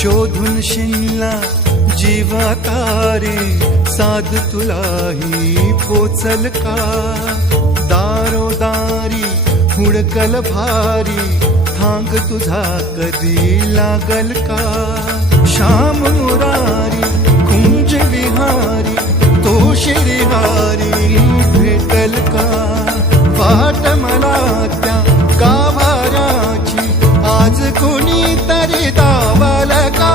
शोधून शिनला जीवा तारे साध तुलाही पोचल का दारोदारी हुडकल भारी थांग तुझा कधी लागल का श्याम मुरारी कुंज विहारी तो श्रीहारी भेटल का वाट मला त्या गाभाऱ्याची आज कोणी तरी दावल का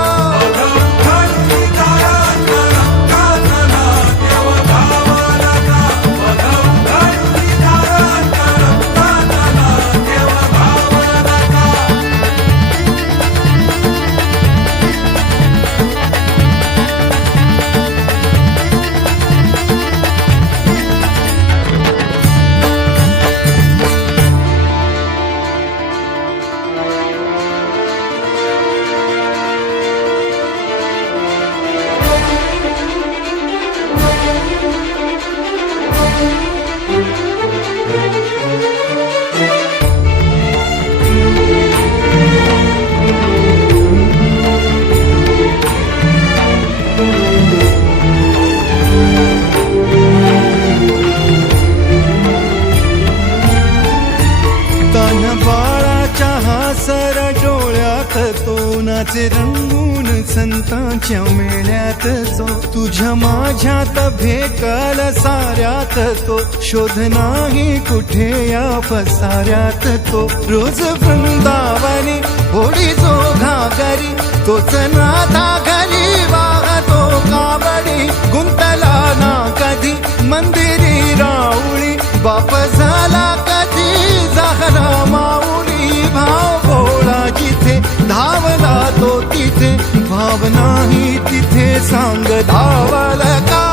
सर डोळ्यात तो नाचे रंगून संतांच्या मेळ्यात जो तुझ्या माझ्यात भेकल साऱ्यात तो शोध नाही कुठे या पसाऱ्यात तो रोज वृंदावनी होडी जो घागरी तोच नाथा घरी वाहतो कावडी गुंतला ना कधी मंदिरी राऊळी बाप झाला कधी झाला माऊली भाव भोळा जिथे धावला तो तिथे भाव नाही तिथे सांग धावल का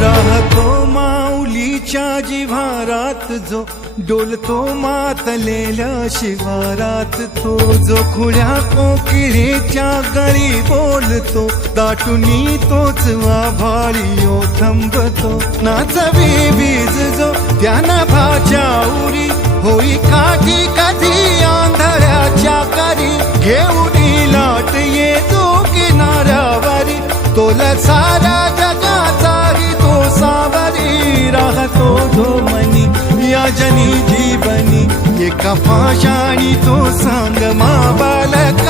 राहतो माऊलीच्या जिव्हारात जो डोलतो मातलेल्या शिवारात तो जो खुळ्या कोकिळेच्या गळी बोलतो दाटुनी तोच आभाळी थांबतो नाचवी बीज जो त्यानं भाच्या उरी होई काठी कधी आंधळ्याच्या करी घेऊन लाट येतो किनाऱ्यावरी तोला सारा जगाचाही तो सावरी राहतो धो मनी या जनी जीवनी एका पाशाणी तो सांग मा बालका